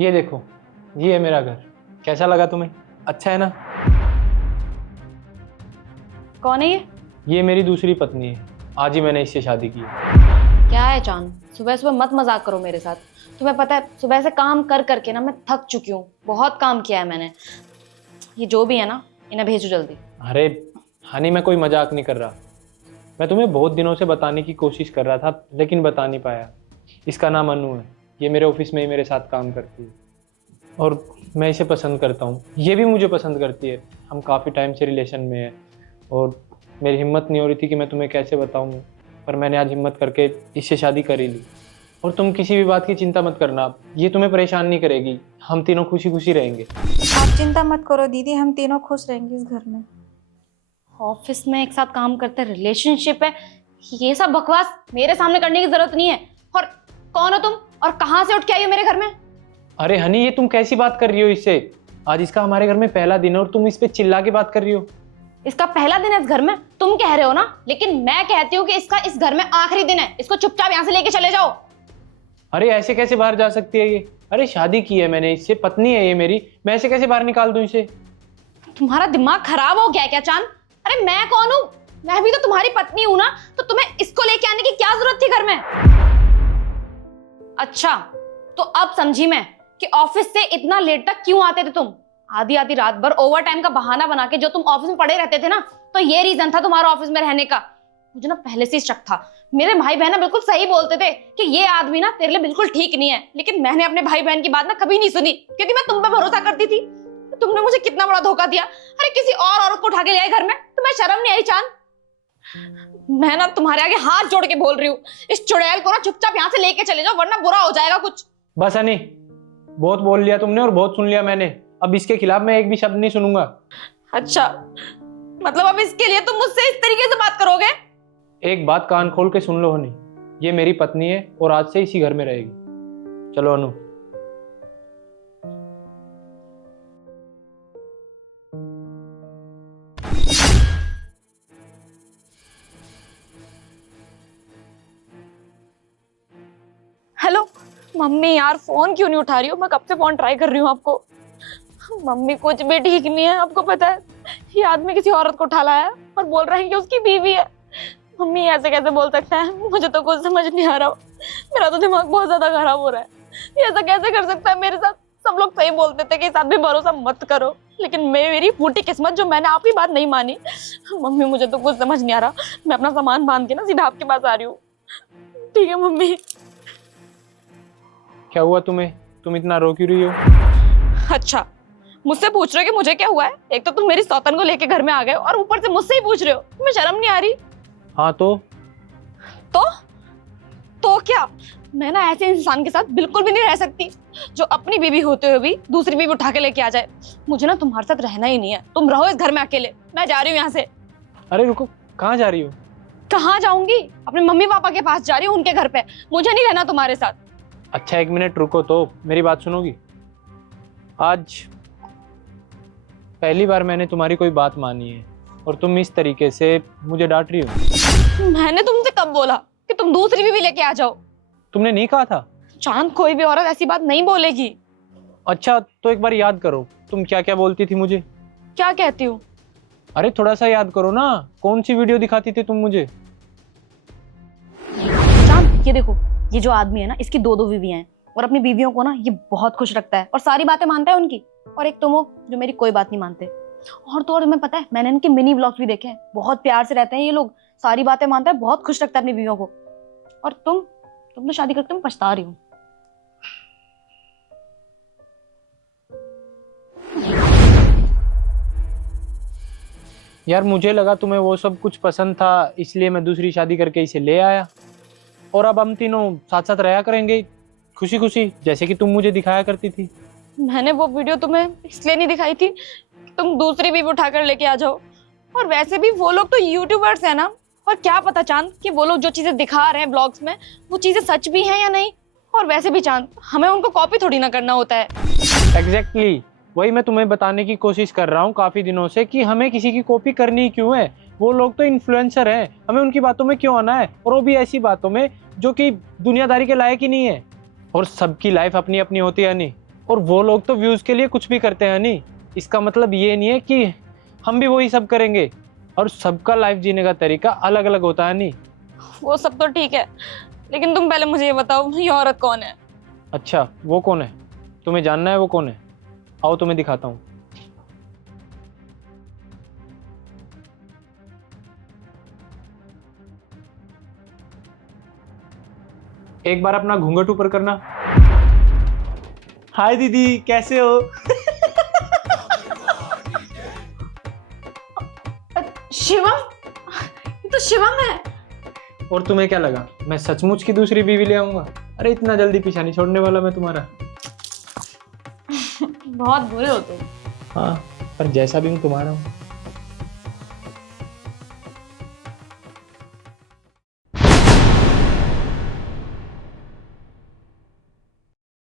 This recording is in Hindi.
ये देखो, ये है मेरा घर। कैसा लगा तुम्हें? अच्छा है ना? कौन है ये? ये मेरी दूसरी पत्नी है। आज ही मैंने इससे शादी की है। क्या है चांद, सुबह सुबह मत मजाक करो मेरे साथ। तुम्हें पता है सुबह से काम कर करके ना मैं थक चुकी हूँ। बहुत काम किया है मैंने। ये जो भी है ना, इन्हें भेजो जल्दी। अरे हनी, मैं कोई मजाक नहीं कर रहा। मैं तुम्हें बहुत दिनों से बताने की कोशिश कर रहा था, लेकिन बता नहीं पाया। इसका नाम अनु है। ये मेरे ऑफिस में ही मेरे साथ काम करती है और मैं इसे पसंद करता हूँ। ये भी मुझे पसंद करती है। हम काफ़ी टाइम से रिलेशन में हैं और मेरी हिम्मत नहीं हो रही थी कि मैं तुम्हें कैसे बताऊँ, पर मैंने आज हिम्मत करके इससे शादी कर ही ली। और तुम किसी भी बात की चिंता मत करना, ये तुम्हें परेशान नहीं करेगी। हम तीनों खुशी खुशी रहेंगे। आप चिंता मत करो दीदी, हम तीनों खुश रहेंगे इस घर में। ऑफिस में एक साथ काम करते, रिलेशनशिप है, ये सब बकवास मेरे सामने करने की जरूरत नहीं है। और कौन हो तुम और कहाँ से उठ के आई हो मेरे घर में? अरे हनी, ये तुम कैसी बात कर रही हो इससे? आज इसका हमारे घर में पहला दिन है और तुम इस पे चिल्ला के बात कर रही हो। इसका पहला दिन है इस घर में, तुम कह रहे हो ना, लेकिन मैं कहती हूँ कि इसका इस घर में आखिरी दिन है। इसको चुपचाप यहाँ से लेके चले जाओ। अरे ऐसे कैसे बाहर जा सकती है ये? अरे शादी की है मैंने इससे, पत्नी है ये मेरी। मैं ऐसे कैसे बाहर निकाल दूं इसे? तुम्हारा दिमाग खराब हो गया क्या चांद? अरे मैं कौन हूँ? मैं भी तो तुम्हारी पत्नी हूँ ना, तो तुम्हें इसको लेके आने की क्या जरूरत थी घर में? अच्छा, तो अब समझी मैं कि ऑफिस से इतना लेट तक क्यों आते थे तुम। आधी आधी रात भर ओवर टाइम का बहाना बना के जो तुम ऑफिस में पड़े रहते थे ना, तो ये रीजन था तुम्हारा ऑफिस में रहने का। मुझे ना पहले से ही शक था। मेरे भाई बहन ना बिल्कुल सही बोलते थे कि ये आदमी ना तेरे लिए बिल्कुल ठीक नहीं है, लेकिन मैंने अपने भाई बहन की बात ना कभी नहीं सुनी, क्योंकि मैं तुम पे भरोसा करती थी। तुमने मुझे कितना बड़ा धोखा दिया। अरे किसी और औरत को उठा के ले आए घर में, तुम्हें शर्म नहीं आई चांद? मैं ना तुम्हारे आगे हाथ जोड़ के बोल रही हूँ, इस चुड़ैल को ना चुपचाप यहाँ से लेके चले जाओ, वरना बुरा हो जाएगा कुछ। बस हनी, बहुत बोल लिया तुमने और बहुत सुन लिया मैंने। अब इसके खिलाफ मैं एक भी शब्द नहीं सुनूंगा। अच्छा, मतलब अब इसके लिए तुम मुझसे इस तरीके से बात करोगे? एक बात कान खोल के सुन लो हनी, ये मेरी पत्नी है और आज से इसी घर में रहेगी। चलो अनु। हेलो मम्मी, यार फोन क्यों नहीं उठा रही हो? मैं कब से फोन ट्राई कर रही हूँ आपको। मम्मी कुछ भी ठीक नहीं है। आपको पता है ये आदमी किसी औरत को उठा लाया है और बोल रहा है कि उसकी बीवी है। मम्मी ऐसे कैसे बोल सकता है? मुझे तो कुछ समझ नहीं आ रहा। मेरा तो दिमाग बहुत ज्यादा खराब हो रहा है। ये ऐसा कैसे कर सकता है मेरे साथ? सब लोग सही बोलते थे कि इस आदमी भरोसा मत करो, लेकिन मेरी फूटी किस्मत जो मैंने आपकी बात नहीं मानी। मम्मी मुझे तो कुछ समझ नहीं आ रहा। मैं अपना सामान बांध के ना सीधा आपके पास आ रही हूँ। ठीक है मम्मी। क्या हुआ तुम्हें? तुम इतना रो क्यों रही हो? अच्छा, मुझसे पूछ रहे हो कि मुझे क्या हुआ है? एक तो तुम मेरी सौतन को लेके घर में आ गए और ऊपर से मुझसे ही पूछ रहे हो। तुम्हें शर्म नहीं आ रही? हाँ तो क्या? मैं ना ऐसे इंसान के साथ बिल्कुल भी नहीं रह सकती जो अपनी बीवी होते हुए भी दूसरी बीवी उठा के लेके आ जाए। मुझे ना तुम्हारे साथ रहना ही नहीं है। तुम रहो इस घर में अकेले। मैं जा रही हूँ यहाँ से। अरे रुको, कहाँ जा रही हो? कहाँ जाऊंगी? अपने मम्मी पापा के पास जा रही हूँ, उनके घर पे। मुझे नहीं रहना तुम्हारे साथ। अच्छा एक मिनट रुको तो, मेरी बात सुनोगी? आज पहली बार मैंने तुम्हारी कोई बात मानी है और तुम इस तरीके से मुझे डांट रही हो। मैंने तुमसे कब बोला कि तुम दूसरी बीवी लेके आ जाओ? तुमने नहीं कहा था? चांद, कोई भी औरत ऐसी बात नहीं बोलेगी। अच्छा तो एक बार याद करो, तुम क्या क्या बोलती थी मुझे? क्या कहती हूँ? अरे थोड़ा सा याद करो ना, कौन सी वीडियो दिखाती थी तुम मुझे? चांद ये देखो, ये जो आदमी है ना, इसकी दो बीवियां हैं और अपनी बीवियों को ना ये बहुत खुश रखता है और सारी बातें मानता है उनकी। और एक तुम हो जो मेरी कोई बात नहीं मानते। और तो और तुम्हें पता है, मैंने इनके मिनी व्लॉग्स भी देखे हैं। बहुत प्यार से रहते हैं ये लोग, सारी बातें मानते हैं, बहुत खुश रखता है अपनी बीवियों को। और तुम तो शादी करके मैं पछता रही हूँ। यार मुझे लगा तुम्हें वो सब कुछ पसंद था, इसलिए मैं दूसरी शादी करके इसे ले आया और अब हम तीनों साथ साथ रहा करेंगे खुशी खुशी, जैसे कि तुम मुझे दिखाया करती थी। मैंने वो वीडियो तुम्हें इसलिए नहीं दिखाई थी कि तुम दूसरी बीवी उठाकर लेके आ जाओ। और वैसे भी वो लोग तो यूट्यूबर्स है ना, और क्या पता चांद कि वो लोग जो चीजें दिखा रहे हैं ब्लॉग्स में वो चीजें सच भी हैं या नहीं। और वैसे भी चांद, हमें उनको कॉपी थोड़ी ना करना होता है। एग्जैक्टली, वही मैं तुम्हें बताने की कोशिश कर रहा हूँ काफी दिनों से कि हमें किसी की कॉपी करनी क्यों है। वो लोग तो इन्फ्लुएंसर हैं, हमें उनकी बातों में क्यों आना है, और वो भी ऐसी बातों में जो कि दुनियादारी के लायक ही नहीं है। और सबकी लाइफ अपनी अपनी होती है नहीं, और वो लोग तो व्यूज के लिए कुछ भी करते हैं हनी। इसका मतलब ये नहीं है कि हम भी वही सब करेंगे, और सबका लाइफ जीने का तरीका अलग अलग होता है हनी। वो सब तो ठीक है, लेकिन तुम पहले मुझे ये बताओ ये औरत कौन है? अच्छा, वो कौन है? तुम्हें जानना है वो कौन है? आओ तुम्हें दिखाता हूँ। एक बार अपना घूंघट ऊपर करना। हाय दीदी, कैसे हो? शिवम, ये तो शिवम है। और तुम्हें क्या लगा मैं सचमुच की दूसरी बीवी ले आऊंगा? अरे इतना जल्दी पीछा नहीं छोड़ने वाला मैं तुम्हारा। बहुत बुरे हो तुम। हाँ, पर जैसा भी हूँ तुम्हारा हूँ।